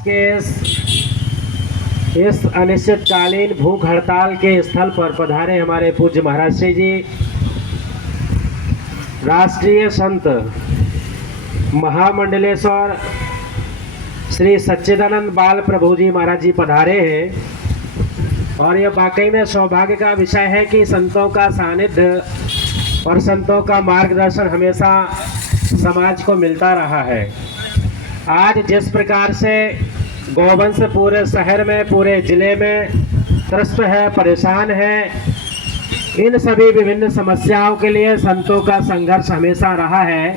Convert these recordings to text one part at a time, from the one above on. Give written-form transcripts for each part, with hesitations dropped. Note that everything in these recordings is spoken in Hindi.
के इस अनिश्चितकालीन भूख हड़ताल के स्थल पर पधारे हमारे पूज्य महाराज श्री जी, राष्ट्रीय संत महामंडलेश्वर श्री सच्चिदानंद बाल प्रभु जी महाराज जी पधारे हैं। और यह वाकई में सौभाग्य का विषय है कि संतों का सानिध्य और संतों का मार्गदर्शन हमेशा समाज को मिलता रहा है। आज जिस प्रकार से गौवंश पूरे शहर में, पूरे ज़िले में त्रस्त है, परेशान है, इन सभी विभिन्न समस्याओं के लिए संतों का संघर्ष हमेशा रहा है।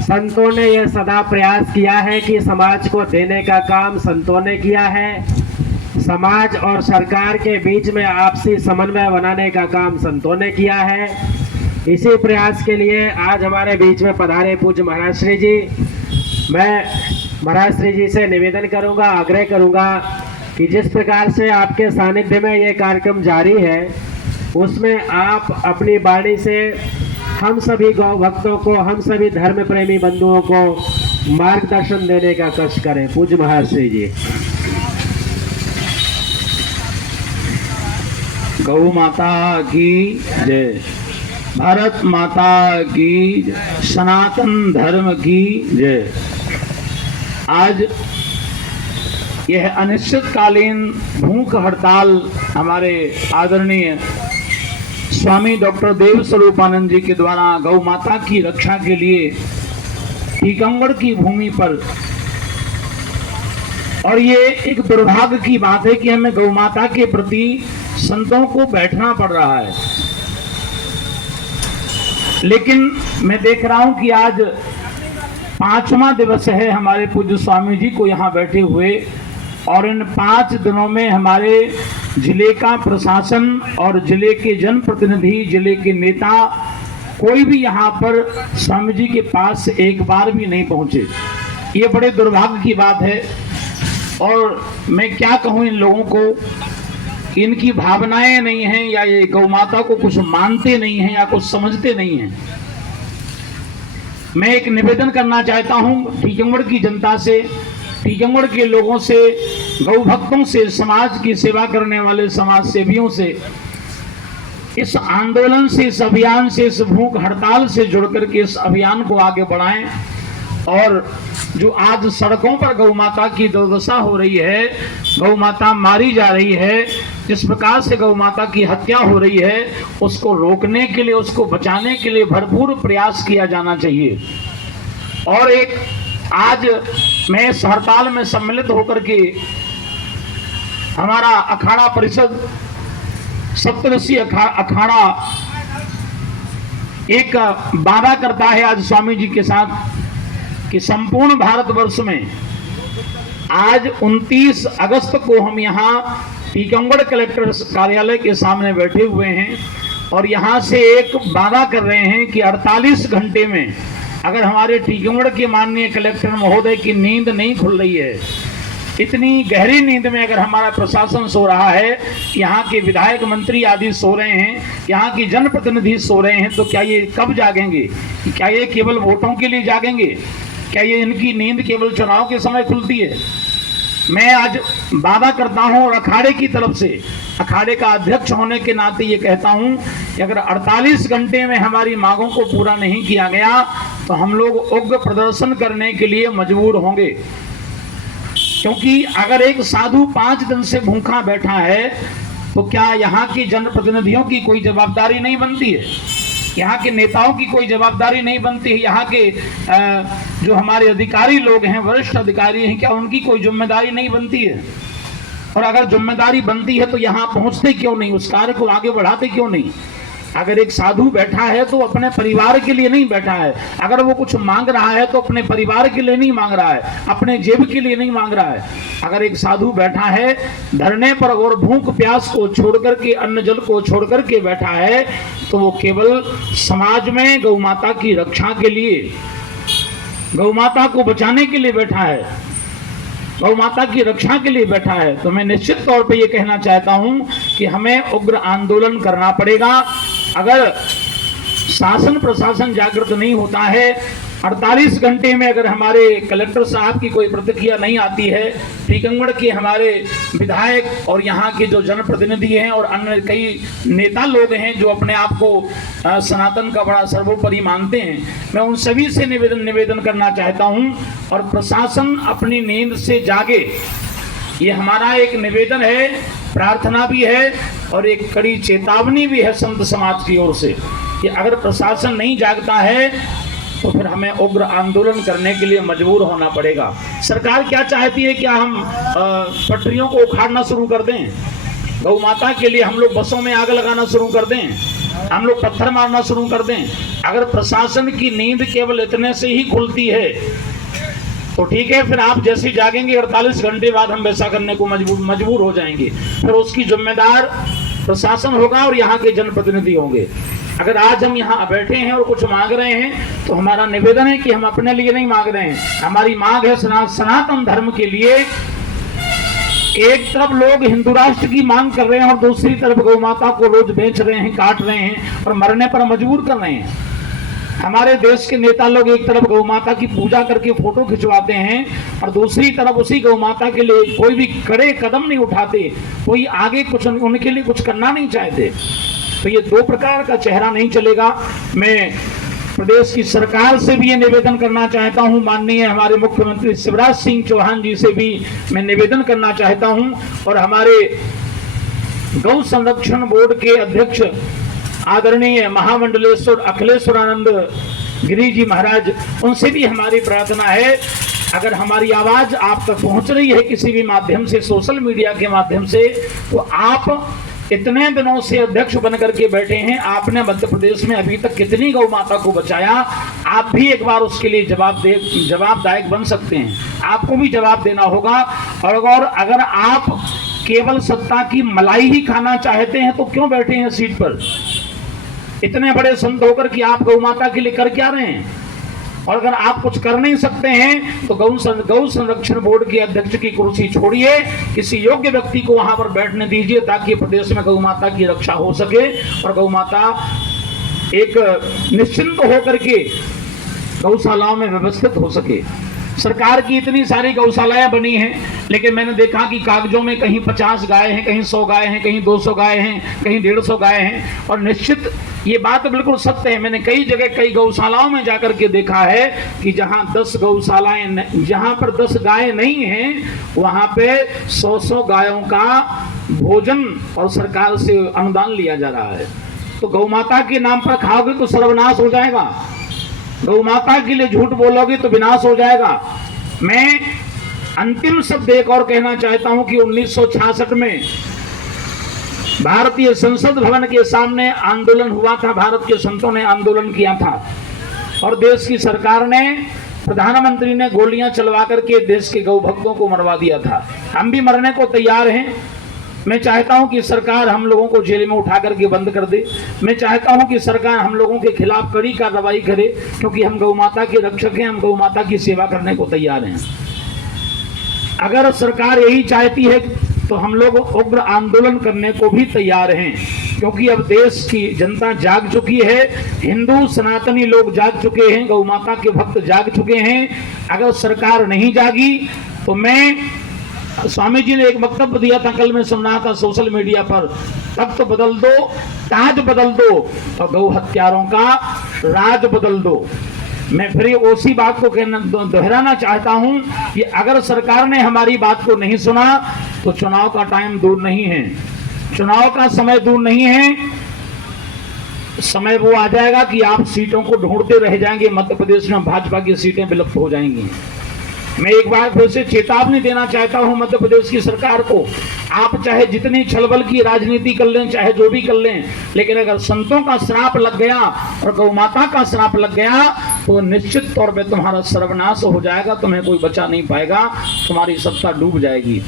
संतों ने यह सदा प्रयास किया है कि समाज को देने का काम संतों ने किया है। समाज और सरकार के बीच में आपसी समन्वय बनाने का काम संतों ने किया है। इसी प्रयास के लिए आज हमारे बीच में पधारे पूज्य महाराज श्री जी, मैं महाराज श्री जी से निवेदन करूंगा, आग्रह करूंगा कि जिस प्रकार से आपके सानिध्य में ये कार्यक्रम जारी है, उसमें आप अपनी वाणी से हम सभी गौ भक्तों को, हम सभी धर्म प्रेमी बंधुओं को मार्गदर्शन देने का कष्ट करें। पूज्य महाराज श्री जी। गौ माता की जय, भारत माता की जय, सनातन धर्म की जय। आज यह अनिश्चितकालीन भूख हड़ताल हमारे आदरणीय स्वामी डॉक्टर देव स्वरूपानंद जी के द्वारा गौ माता की रक्षा के लिए टीकमगढ़ की भूमि पर, और ये एक दुर्भाग्य की बात है कि हमें गौ माता के प्रति संतों को बैठना पड़ रहा है। लेकिन मैं देख रहा हूं कि आज 5वां दिवस है हमारे पूज्य स्वामी जी को यहाँ बैठे हुए, और इन 5 दिनों में हमारे जिले का प्रशासन और जिले के जनप्रतिनिधि, जिले के नेता, कोई भी यहाँ पर स्वामी जी के पास एक बार भी नहीं पहुंचे। ये बड़े दुर्भाग्य की बात है। और मैं क्या कहूँ इन लोगों को, इनकी भावनाएं नहीं हैं, या ये गौ माता को कुछ मानते नहीं हैं, या कुछ समझते नहीं हैं। मैं एक निवेदन करना चाहता हूँ टीकमगढ़ की जनता से, टीकमगढ़ के लोगों से, गौ भक्तों से, समाज की सेवा करने वाले समाज सेवियों से, इस आंदोलन से, इस अभियान से, इस भूख हड़ताल से जुड़ करके इस अभियान को आगे बढ़ाएं। और जो आज सड़कों पर गौ माता की दुर्दशा हो रही है, गौ माता मारी जा रही है, जिस प्रकार से गौ माता की हत्या हो रही है, उसको रोकने के लिए, उसको बचाने के लिए भरपूर प्रयास किया जाना चाहिए। और एक आज मैं इस हड़ताल में सम्मिलित होकर के हमारा अखाड़ा परिषद, सप्तऋषि अखाड़ा एक वादा करता है आज स्वामी जी के साथ कि संपूर्ण भारतवर्ष में आज 29 अगस्त को हम यहाँ टीकमगढ़ कलेक्टर कार्यालय के सामने बैठे हुए हैं, और यहाँ से एक वादा कर रहे हैं कि 48 घंटे में अगर हमारे टीकमगढ़ के माननीय कलेक्टर महोदय की नींद नहीं खुल रही है, इतनी गहरी नींद में अगर हमारा प्रशासन सो रहा है, यहाँ के विधायक मंत्री आदि सो रहे हैं, यहाँ की जनप्रतिनिधि सो रहे हैं, तो क्या ये कब जागेंगे? क्या ये केवल वोटों के लिए जागेंगे? क्या ये इनकी नींद केवल चुनाव के समय खुलती है? मैं आज वादा करता हूं, और अखाड़े की तरफ से, अखाड़े का अध्यक्ष होने के नाते ये कहता हूं कि अगर 48 घंटे में हमारी मांगों को पूरा नहीं किया गया तो हम लोग उग्र प्रदर्शन करने के लिए मजबूर होंगे। क्योंकि अगर एक साधु 5 दिन से भूखा बैठा है, तो क्या यहाँ के जनप्रतिनिधियों की कोई जवाबदारी नहीं बनती है? यहाँ के नेताओं की कोई जवाबदारी नहीं बनती है? यहाँ के जो हमारे अधिकारी लोग हैं, वरिष्ठ अधिकारी हैं, क्या उनकी कोई जिम्मेदारी नहीं बनती है? और अगर जिम्मेदारी बनती है तो यहाँ पहुँचते क्यों नहीं? उस कार्य को आगे बढ़ाते क्यों नहीं? अगर एक साधु बैठा है तो अपने परिवार के लिए नहीं बैठा है। अगर वो कुछ मांग रहा है तो अपने परिवार के लिए नहीं मांग रहा है, अपने जेब के लिए नहीं मांग रहा है। अगर एक साधु बैठा है धरने पर और भूख प्यास को छोड़ करके, अन्न जल को छोड़ करके बैठा है, तो वो केवल समाज में गौ माता की रक्षा के लिए, गौ माता को बचाने के लिए बैठा है, गौ माता की रक्षा के लिए बैठा है। तो मैं निश्चित तौर पे ये कहना चाहता हूं कि हमें उग्र आंदोलन करना पड़ेगा। अगर शासन प्रशासन जागृत नहीं होता है, 48 घंटे में अगर हमारे कलेक्टर साहब की कोई प्रतिक्रिया नहीं आती है, टीकमगढ़ के हमारे विधायक और यहाँ के जो जनप्रतिनिधि हैं और अन्य कई नेता लोग हैं जो अपने आप को सनातन का बड़ा सर्वोपरि मानते हैं, मैं उन सभी से निवेदन करना चाहता हूँ और प्रशासन अपनी नींद से जागे। ये हमारा एक निवेदन है, प्रार्थना भी है और एक कड़ी चेतावनी भी है संत समाज की ओर से कि अगर प्रशासन नहीं जागता है तो फिर हमें उग्र आंदोलन करने के लिए मजबूर होना पड़ेगा। सरकार क्या चाहती है? क्या हम पटरियों को उखाड़ना शुरू कर दें? गौ माता के लिए हम लोग बसों में आग लगाना शुरू कर दें? हम लोग पत्थर मारना शुरू कर दें? अगर प्रशासन की नींद केवल इतने से ही खुलती है तो ठीक है, फिर आप जैसे जागेंगे 48 घंटे बाद हम वैसा करने को मजबूर हो जाएंगे। फिर उसकी जिम्मेदार प्रशासन होगा और यहाँ के जनप्रतिनिधि होंगे। अगर आज हम यहाँ बैठे हैं और कुछ मांग रहे हैं तो हमारा निवेदन है कि हम अपने लिए नहीं मांग रहे हैं, हमारी मांग है सनातन धर्म के लिए। एक तरफ लोग हिंदू राष्ट्र की मांग कर रहे हैं और दूसरी तरफ गौ माता को रोज बेच रहे हैं, काट रहे हैं और मरने पर मजबूर कर रहे हैं। हमारे देश के नेता लोग एक तरफ गौ माता की पूजा करके फोटो खिंचवाते हैं और दूसरी तरफ उसी गौ माता के लिए कोई भी कड़े कदम नहीं उठाते, कोई आगे कुछ उनके लिए कुछ करना नहीं चाहते। तो ये दो प्रकार का चेहरा नहीं चलेगा। मैं प्रदेश की सरकार से भी ये निवेदन करना चाहता हूं, माननीय हमारे मुख्यमंत्री शिवराज सिंह चौहान जी से भी मैं निवेदन करना चाहता हूं और हमारे गौ संरक्षण बोर्ड के अध्यक्ष आदरणीय महामंडलेश्वर अखिलेश्वरानंद गिरी जी महाराज, उनसे भी हमारी प्रार्थना है, अगर हमारी आवाज आप तक पहुंच रही है किसी भी माध्यम से, सोशल मीडिया के माध्यम से, तो आप इतने दिनों से अध्यक्ष बनकर के बैठे हैं, आपने मध्य प्रदेश में अभी तक कितनी गौ माता को बचाया, आप भी एक बार उसके लिए जवाबदायक बन सकते हैं। आपको भी जवाब देना होगा। और अगर आप केवल सत्ता की मलाई ही खाना चाहते हैं तो क्यों बैठे हैं सीट पर? इतने बड़े संत होकर कि आप गौ माता के लिए कर क्या रहे हैं? और अगर आप कुछ कर नहीं सकते हैं तो गौ संरक्षण बोर्ड के अध्यक्ष की कुर्सी छोड़िए, किसी योग्य व्यक्ति को वहां पर बैठने दीजिए ताकि प्रदेश में गौ माता की रक्षा हो सके और गौ माता एक निश्चिंत होकर के गौशालाओं में व्यवस्थित हो सके। सरकार की इतनी सारी गौशालाएं बनी हैं, लेकिन मैंने देखा कि कागजों में कहीं 50 गाय हैं, कहीं 100 गाय हैं, कहीं 200 गाय हैं, कहीं 150 गाय हैं। और निश्चित ये बात बिल्कुल सत्य है, मैंने कई जगह कई गौशालाओं में जाकर के देखा है कि जहां 10 गौशालाएं, जहां पर 10 गाय नहीं हैं वहां पे 100 गायों का भोजन और सरकार से अनुदान लिया जा रहा है। तो गौ माता के नाम पर खाओगे तो सर्वनाश हो जाएगा, गौ माता के लिए झूठ बोलोगे तो विनाश हो जाएगा। मैं अंतिम शब्द एक और कहना चाहता हूं कि 1966 में भारतीय संसद भवन के सामने आंदोलन हुआ था, भारत के संतों ने आंदोलन किया था और देश की सरकार ने, प्रधानमंत्री ने गोलियां चलवा करके देश के गौ भक्तों को मरवा दिया था। हम भी मरने को तैयार हैं। मैं चाहता हूं कि सरकार हम लोगों को जेल में उठा करके बंद कर दे। मैं चाहता हूं कि सरकार हम लोगों के खिलाफ कड़ी कार्रवाई करे, क्योंकि हम गौ माता के रक्षक हैं, हम गौ माता की सेवा करने को तैयार हैं। अगर सरकार यही चाहती है तो हम लोग उग्र आंदोलन करने को भी तैयार हैं, क्योंकि अब देश की जनता जाग चुकी है, हिंदू सनातनी लोग जाग चुके हैं, गौ माता के भक्त जाग चुके हैं। अगर सरकार नहीं जागी तो मैं, स्वामी जी ने एक वक्तव्य दिया था, कल मैं सुन रहा था सोशल मीडिया पर, तख्त बदल दो, ताज बदल दो और गौ हत्यारों का राज बदल दो। मैं फिर उसी बात को दोहराना चाहता हूं कि अगर सरकार ने हमारी बात को नहीं सुना तो चुनाव का टाइम दूर नहीं है, चुनाव का समय दूर नहीं है। समय वो आ जाएगा कि आप सीटों को ढूंढते रह जाएंगे, मध्य प्रदेश में भाजपा की सीटें विलुप्त हो जाएंगी। मैं एक बार फिर से चेतावनी देना चाहता हूं मध्य प्रदेश की सरकार को, आप चाहे जितनी छलबल की राजनीति कर लें, चाहे जो भी कर लें, लेकिन अगर संतों का श्राप लग गया और गौ माता का श्राप लग गया तो निश्चित तौर पे तुम्हारा सर्वनाश हो जाएगा, तुम्हें कोई बचा नहीं पाएगा, तुम्हारी सत्ता डूब जाएगी।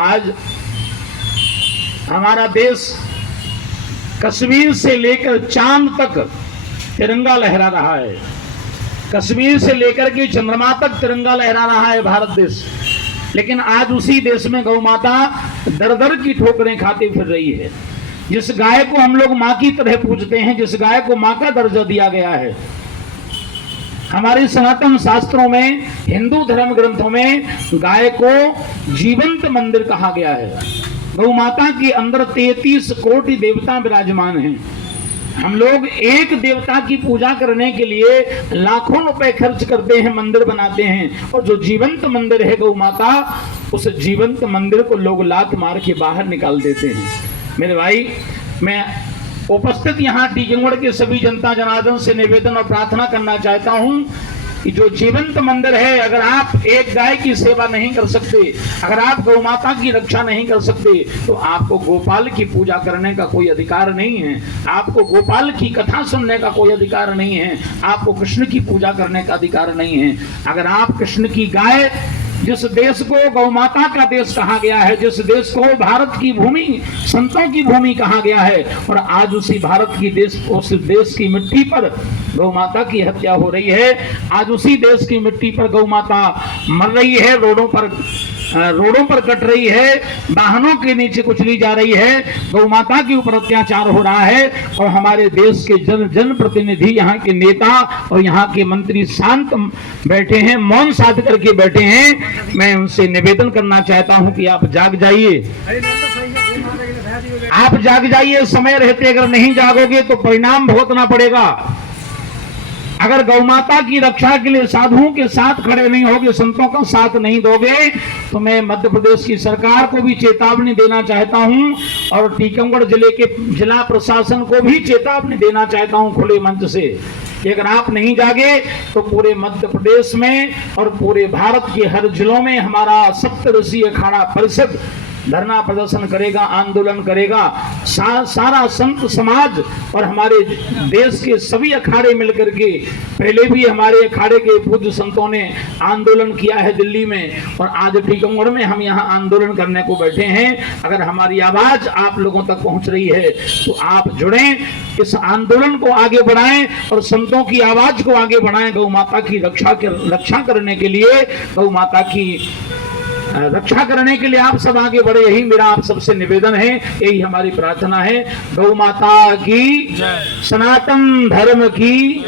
आज हमारा देश कश्मीर से लेकर चांद तक तिरंगा लहरा रहा है, कश्मीर से लेकर के चंद्रमा तक तिरंगा लहरा रहा है भारत देश। लेकिन आज उसी देश में गौ माता दर दर की ठोकरें खाती फिर रही है। जिस गाय को हम लोग माँ की तरह पूजते हैं, जिस गाय को माँ का दर्जा दिया गया है, हमारे सनातन शास्त्रों में, हिंदू धर्म ग्रंथों में गाय को जीवंत मंदिर कहा गया है। गौ माता के अंदर 33 कोटि देवता विराजमान हैं। हम लोग एक देवता की पूजा करने के लिए लाखों रुपए खर्च करते हैं, मंदिर बनाते हैं, और जो जीवंत मंदिर है गौ माता, उस जीवंत मंदिर को लोग लात मार के बाहर निकाल देते हैं। मेरे भाई, मैं उपस्थित यहाँ टीकमगढ़ के सभी जनता जनार्दन से निवेदन और प्रार्थना करना चाहता हूँ कि जो जीवंत मंदिर है, अगर आप एक गाय की सेवा नहीं कर सकते, अगर आप गौ माता की रक्षा नहीं कर सकते, तो आपको गोपाल की पूजा करने का कोई अधिकार नहीं है, आपको गोपाल की कथा सुनने का कोई अधिकार नहीं है, आपको कृष्ण की पूजा करने का अधिकार नहीं है। अगर आप कृष्ण की गाय, जिस देश को गौ माता का देश कहा गया है, जिस देश को भारत की भूमि, संतों की भूमि कहा गया है, और आज उसी भारत की उस देश की मिट्टी पर गौ माता की हत्या हो रही है, आज उसी देश की मिट्टी पर गौ माता मर रही है, रोडों पर कट रही है, वाहनों के नीचे कुचली जा रही है, गौ माता के ऊपर अत्याचार हो रहा है, और हमारे देश के जन प्रतिनिधि, यहाँ के नेता और यहाँ के मंत्री शांत बैठे हैं, मौन साध करके बैठे हैं। मैं उनसे निवेदन करना चाहता हूं कि आप जाग जाइए, आप जाग जाइए। समय रहते अगर नहीं जागोगे तो परिणाम भुगतना पड़ेगा। अगर गौ माता की रक्षा के लिए साधुओं के साथ खड़े नहीं होगे, संतों का साथ नहीं दोगे, तो मैं मध्य प्रदेश की सरकार को भी चेतावनी देना चाहता हूं, और टीकमगढ़ जिले के जिला प्रशासन को भी चेतावनी देना चाहता हूं खुले मंच से कि अगर आप नहीं जागे तो पूरे मध्य प्रदेश में और पूरे भारत के हर जिलों में हमारा सप्तऋषि अखाड़ा परिषद धरना प्रदर्शन करेगा, आंदोलन करेगा। सारा संत समाज और हमारे देश के सभी अखाड़े मिलकर के, पहले भी हमारे अखाड़े के पूज्य संतों ने आंदोलन किया है दिल्ली में, और आज टीकमगढ़ में हम यहाँ आंदोलन करने को बैठे हैं। अगर हमारी आवाज आप लोगों तक पहुंच रही है तो आप जुड़ें, इस आंदोलन को आगे बढ़ाएं और संतों की आवाज को आगे बढ़ाएं। गौ माता की रक्षा करने के लिए, गौ माता की रक्षा करने के लिए आप सब आगे बढ़े, यही मेरा आप सबसे निवेदन है, यही हमारी प्रार्थना है। गौ माता की, सनातन धर्म की।